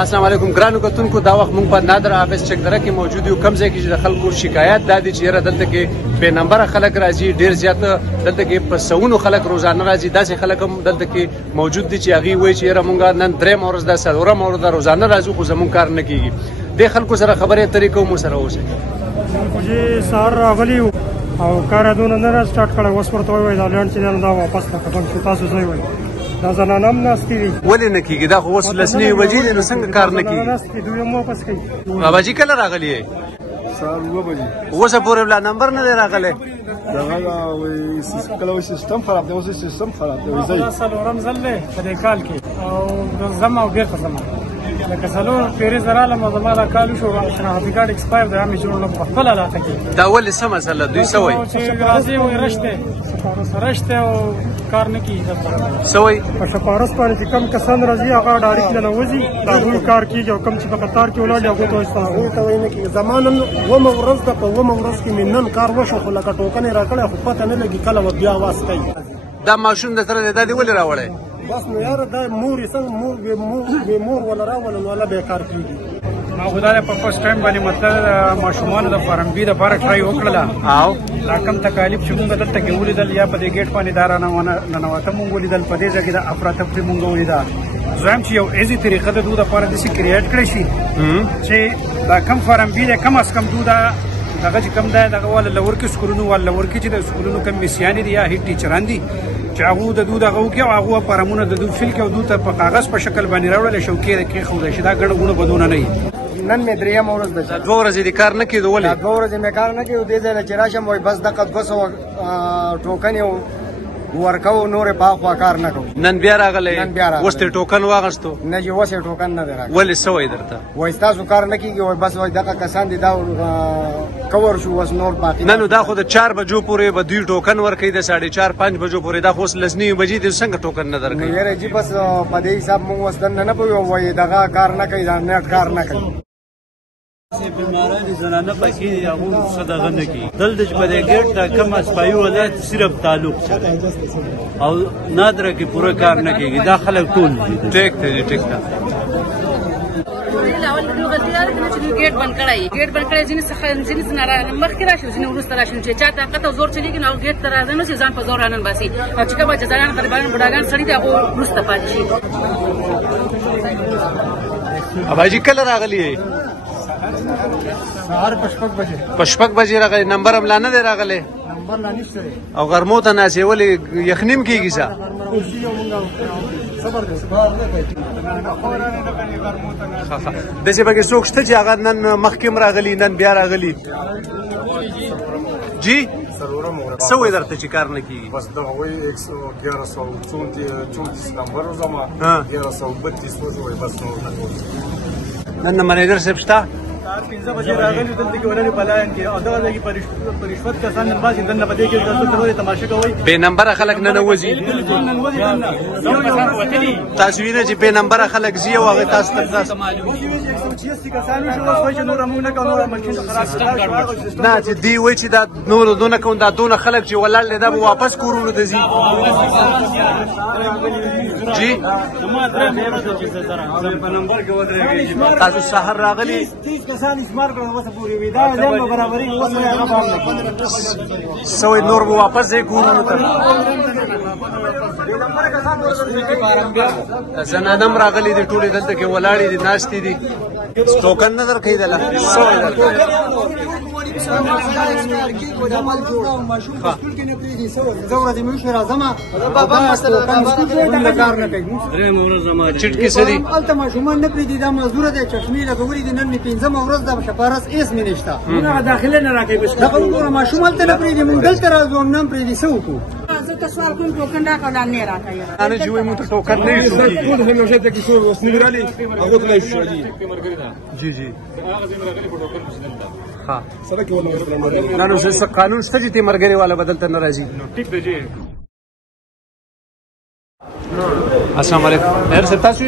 السلام علیکم ګرانو کتونکو دا وخت موږ په نادر آفس چکدره کې موجود یو کم ځای کې چې د خلکو شکایت دا دی چې یاره دلته کې بې نمبره خلک راځي ډېر زیات دلته کې په سوونو خلک روزانه راځي داسې خلک هم دلته کې موجود دي چې هغوی وایي چې یاره موږ نن درېیمه ورځ ده څلورمه ورځ ده روزانه راځو خو زموږ کار نه کېږي دې خلکو سره خبرې اترې کوو مو سره اوسئ خو چې سهار راغلي یو او کار یې دونه نه سټارټ کړی اوس ورته ووایي دا لنډ چې دی دا واپس ته ختم شو تاسو ځای وایي دا زنانه هم ناستې دي ولې نه کېږي دا خو اوس لس نوي بجې دي نو څنګه کار نه کېږي ناستې دي دوی هم واپس کوي باباجي کله راغلی یې سهار 9 بجې اوسه پورې بلا نمبر نه دی راغلی دغه کله سیستم خراب دی اوس سیستم خراب دی دا څلورم ځل دی په دې کال کې او ځم او بېرته ځم لکه څلور پېرې زه رالم او زما دا کال وشو شناختي کارډ ایکسپایر دی هم یې جوړ کړم په خپل علاقه کې دا ولې څه مسله دوی څه وایي چې راځي وایي رش دی رش دی او کار نه کېږي دلته څه وایي په شپاړس باندې چې کم کسان راځي هغه ډایرکټ ننوځي د هغوی کار کېږي او کم چې په قطار کې ولاړ دي هغوی ته وایي ستاسو هغوی ته وایي نه کېږي زما نن اوومه ورځ ده په اوومه ورځ کې مې نن کار وشو خو لکه ټوکن یې راکړی خو پته نه لګي کله به بیا واس کوي دا ماشوم د سره دی دا دې ولې راوړی بس نو یاره دا مور یې څنګه بې مور وله راوله نو هله بېکار کېږي ما خو دا په فرسټ ټایم باندې مطلب د ماشومانو د فارم بي دپاره ټرای وکړله او دا کم تکالیف چې مونږ دلته کې ولیدل یا په دې ګیټ باندې دا راننوته مونږ ولیدل په دې ځای کې د افراتفري مونږ ولیده دویم چې یو ایزي طریقه د دو دپاره داسې کریټ کړی شي چې دا کم فارم بي دی کم از کم دو دا دغه چې کم دی دغه والا لورکي سکولونو والا لورکي چې د سکولونو کم میسیانې دي یا هیډ ټیچران دي چې هغو د دو دغه وکړي او هغو فارمونه د دو فیل کړي او دو ته په کاغذ په شکل باندې راوړلی شي او کېښودی شي دا ګڼه ګوڼه به دونه نه وي نن مې درېیمه ورځ ده دوه ورځې دې کار نه کېدو ولې دا دوه ورځې مې کار نه کوي دې ځای نه چې راشم وایي بس دغه 200 ټوکنې ورکوو نورې په هاخوا کار نه کوو نن بیا راغلی نن بیا راغلی اوس ترې ټوکن واغېستو نه چې اوس یې ټوکن نه دی راغلی ولې څه وایي درته وایي ستاسو کار نه کېږي وایي بس وایي دغه کسان دي دا کور شو اوس نور باقي نه نو دا خو د 4 بجو پورې به دوی ټوکن ورکوي د 4:30 5 بجو پورې دا خو اوس لس نوي بجې دي څنګه ټوکن نه درکوي نو یاره جي بس په دې حساب موږ اوس دننه نه پوهېږو وایي دغه کار نه کوي دا نیټ کار نه کوي بیماران دي زنانه پکې دي هغو څه دغه نه کېږي دلته چې په دې ګیټ ته کم اسپایي ولایت صرف تعلق او نادره کې پوره کار نه کېږي دا خلک ټول دي ټیک دی جی ټیک ده ګیټ بند کړی ځینې مخکې راشي ځینې وروسته راشي چې چا طاقت او زور چلېږي نو هغه ګیټ ته راځي نو چې ځان په زور رانن باسي او چې کومه جزایان غریبان بوډاګان سړي دي هغه وروسته پاتې شي اباجي کله راغلی یې سهار په 6 بجې په 6 بجې راغلی نمبر هم لا نه دی راغلی نمبر لا نشته دی او غرمو ته ناست یې ولې یخني هم کېږي څه صبر دی داسې پکې څوک شته چې هغه نن مخکې هم راغلي نن بیا راغلي جی څه وایي درته چې کار نه کېږي بس دغه وایي 1134 نمبر زما 1132 وایي بس نور نه نن منیجر صاحب شته سهار 15 بجې راغلي دلته کې ولري په لاین کې او دغه ځای کې په رشوت کسان نن باسي دننه په دې کې تاسو ته تماشا کوئ بې نمبره خلک نه ننوځي تاسو وینئ چې بې نمبره خلک ځي او هغې تاسو ته 186 کسان وشو اوس وایي چې نور موږ نه کوو نور ماشین خراب نه چې دوی وایي چې دا نور دونه کوم دا دونه خلک چې ولاړ دی دا به واپس کورونو ته ځي جی تاسو سهار راغلي 30 کسان شمار کړل اوس پورې وي دا ځم برابرې اوس هغه باندې سوې نور به واپس ځي کورونو ته زنانه هم راغلي دي ټولې دلته کې ولاړې دي ناستې دي ټوکن نه درکوي دله څه وایي درته چټکي څه دي هلته ماشومان نه پرېږدي دا مزدوره دی چشمې لګولي دي نن مې 5مه ورځ ده شپاړس هېڅ مې نشته هغه داخله نه راکوي دغه وګوره ماشوم هلته نه پرېږدي موږ دلته راځو هم نه پرېږدي څه وکړو زه ته سوال کوم ټوکن راکړه دا نه راکوي انا چې وایي موږ ته ټوکن نه وي جی جی ها نه نو څه قانون شته چې مرګري والا بدلته نه راځي ټیک دی جی السلام علیکم مهر صاحب تاسو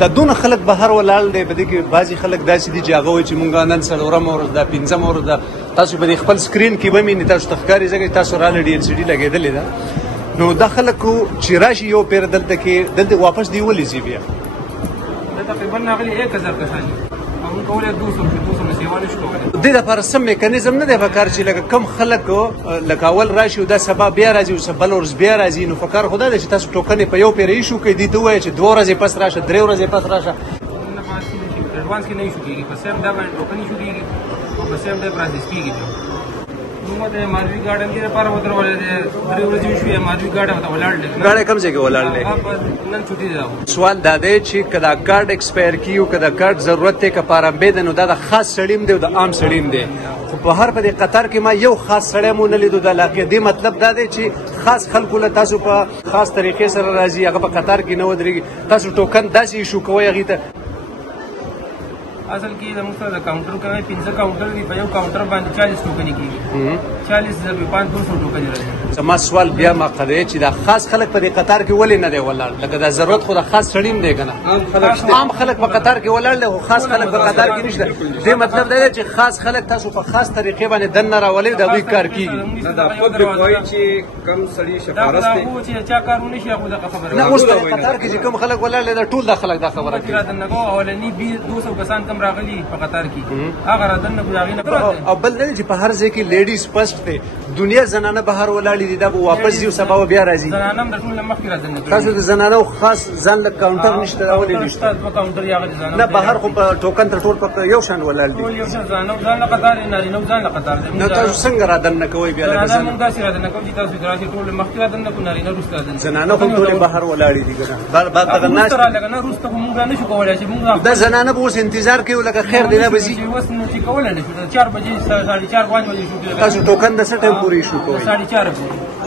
دا دونه خلک بهر ولاړ دی په دې کې بعضې خلک داسې دي چې هغه وایي چې مونږ نن څلورمه ورځ ده 5مه ورځ ده تاسو په خپل سکرین کې به وینئ تاسو ته ښکاري ځکه تاسو راله ډي ایل سي ډي لګېدلې ده نو دا خلک چې راشي یو پیر دلته کې دلته واپس دی ولې ځي بیا تقریبا راغلي 1000 کسان او موږ کولای 200 نه سیوا نشو کولای. د لپاره سم میکانیزم نه دی پکار چې لکه کم خلک لکه اول راشي او دا سبا بیا راځي او بل ورځ بیا راځي، نو فکر خدا دی چې تاسو ټوکنې په یو پیری شو کې دي ته وایي چې 2 ورځې پس راشه 3 ورځې پس راشه نه پاسې نشي ایڈوانس کې نه شو کېږي په سیم دا باندې ټوکن شو کېږي او په سیم دا پروسس کېږي. نو د ماروي ګارډن کې لپاره ودرولې د 3 ورځې شوې ماروي ګارډن ته ولاړل. ګاډي کوم ځای کې ولاړل؟ نن چھوټي ده. سوال دا دی چې کدا کارت ایکسپایر کیو کدا کارت ضرورت ته کپاره به نو دا د خاص سړیم دی او د عام سړیم دی. خو په هر په قطر کې ما یو خاص سړی مو نه لیدو د علاقې دی. مطلب دا دی چې خاص خلکو له تاسو په خاص طریقې سره راځي، هغه په قطر کې نه ودرېږي، تاسو ټوکن داسې ایشو کوئ هغې ته. اصل کې زموږ سره د کاونټر کوي 15 کاونټر دي، په یو کاونټر باندې 40 ټوکنې کېږي. 40 ضرب 500 ټوکنې راځي. زما سوال بیا مقدې چې دا خاص خلک په دې قطار کې ولې نه دی ولاړ؟ لکه دا ضرورت خو د خاص سړیم دی کنه، عام خلک په قطار کې ولاړ دي، خو خاص خلک په قطار کې نشته. دې مطلب دا دی چې خاص خلک تاسو په خاص طریقې باندې دنه راولې د دوی کار کیږي. نه دا خود به کوي چې کم سړي شفارس دي دا چې چا کارونه شي هغه د خبره نه. اوس په قطار کې چې کوم خلک ولاړ دي ټول د خلک دا خبره کوي. دا دنه اولنی 200 کسان کم راغلي په قطار کې هغه راځنه غواړي نه. او بل دی چې په هر ځای کې لیډیز پست دی، دنیا زنانه بهر ولاړې دي، دا به واپس ځي او سبا بیا راځي. زنانه د ټول مخکې راځنه. تاسو د زنانه خاص ځان له کاونټر نشته راولې نشته؟ په کاونټر یا زنانه نه بهر خو په ټوکن تر ټول په یو شان ولاړ دي. ټول یو شان زنانه ځان له قطار نه نو ځان له قطار. نو تاسو څنګه راځنه کوي بیا لکه زنانه موږ داسې راځنه کوو چې تاسو دراسي ټول مخکې راځنه کو نارینه روس راځنه. زنانه خو ټول بهر ولاړې دي کنه بعد دغه ناس سره لګنه روس ته موږ نه شو کولای چې موږ دا زنانه به اوس انتظار کوي لکه خیر دی نه بزي. اوس نو چې کولای نه شو 4 بجې 4:30 5 بجې شو. تاسو ټوکن د څه ټایم پورې شو کوي؟ 4:30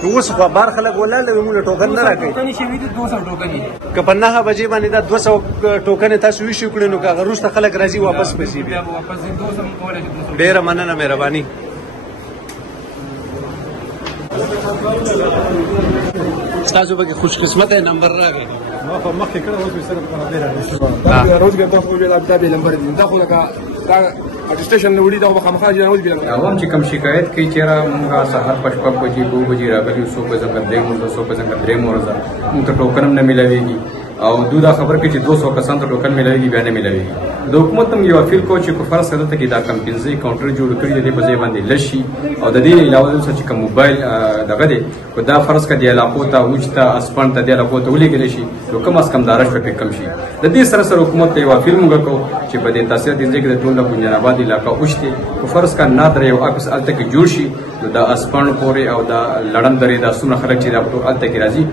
اوس خو بار خلک ولاړ دي، موږ ټوکن نه راکړي. ټوکن شي 200 ټوکن دي. که په 9 بجې باندې دا 200 ټوکن تاسو ویشو کړئ نو هغه روسته خلک راځي واپس پسې بیا واپس 200 کولای شي. ډیره مننه، مهرباني. تاسو به خوش قسمت نمبر راغی. ما په مخکې کړه اوس به سره په دې راځي. دا روز به تاسو ویل دا به نمبر دي. دا خو لکه دا اټیسټیشن وړي دا خامخا جنا روز به عوام چې کم شکایت کوي چې را موږ سهار 5 بجې 2 بجې راغلي، 100 په څنګه 3 ورځې 100 په څنګه 3 ورځې موږ ته ټوکن نه ملويږي او دا خبر کوي چې 200 کسان ته ټوکن ملويږي بیا نه ملويږي. د حکومت هم یو اپیل کوي چې په فرض سره ته کې دا کم 15 کاونټر جوړ کړی دی په ځای باندې لشي او د دې علاوه د چې کوم موبایل دغه دی کو دا فرض کړي علاقو ته وچتا اسپن ته دی علاقو ته ولېږل شي نو کم از کم دارش په کم شي. د دې سره سره حکومت ته یو اپیل موږ کوو چې په دې تاسیس دي چې د ټول بنیاد آباد علاقہ اوشته په فرض کا نادر یو اپس الته کې جوړ شي نو دا اسپن پورې او دا لړم درې دا سونه خلک چې دا ټول الته کې راځي.